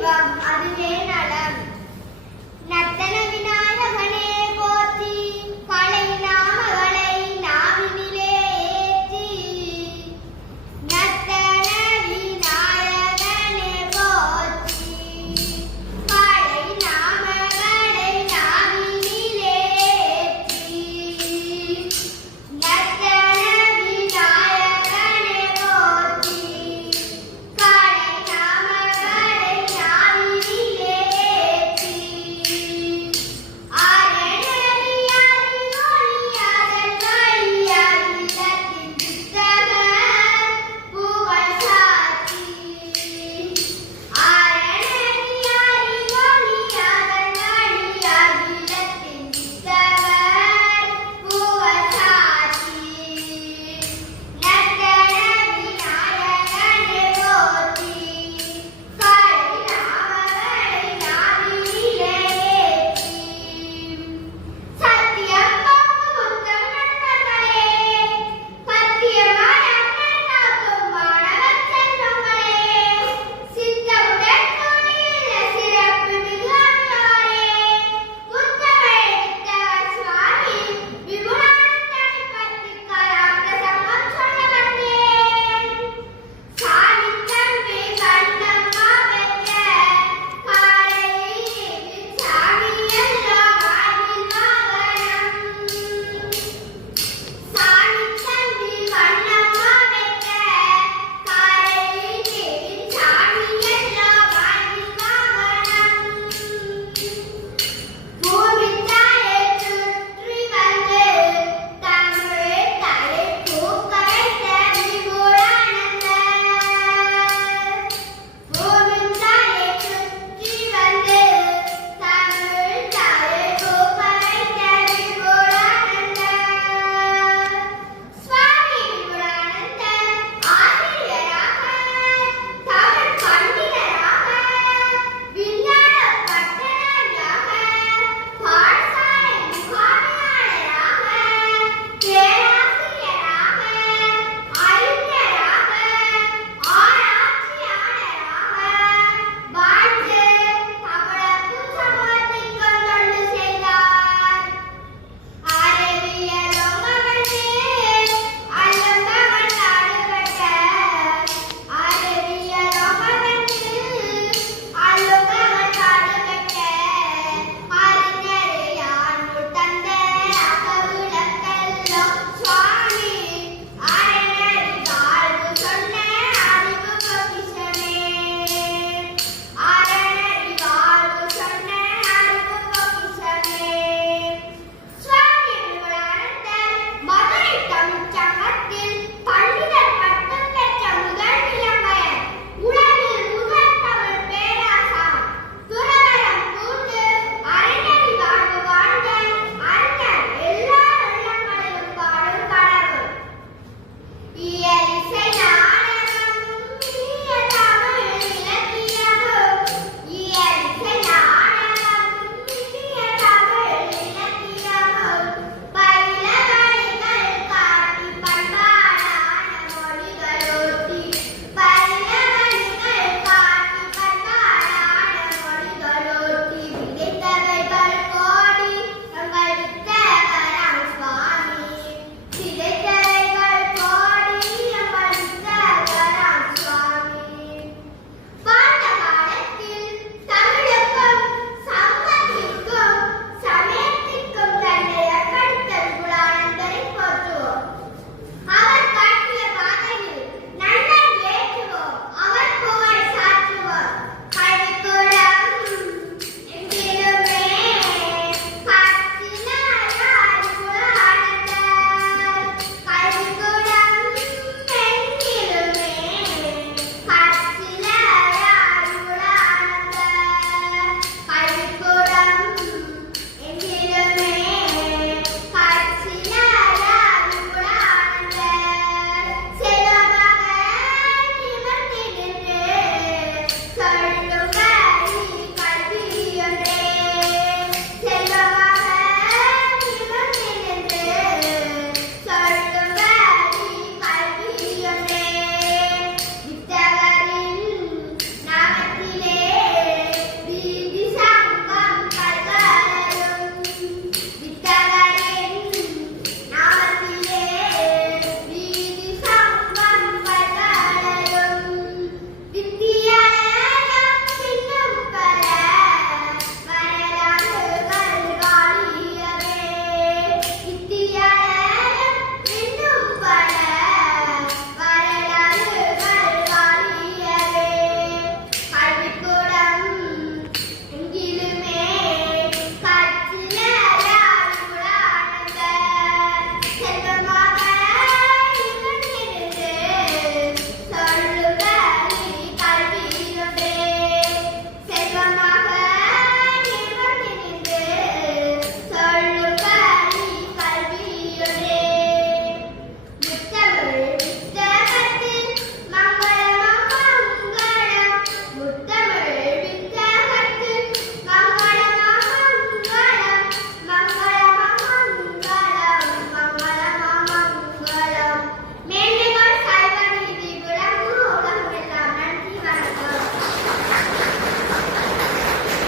Ram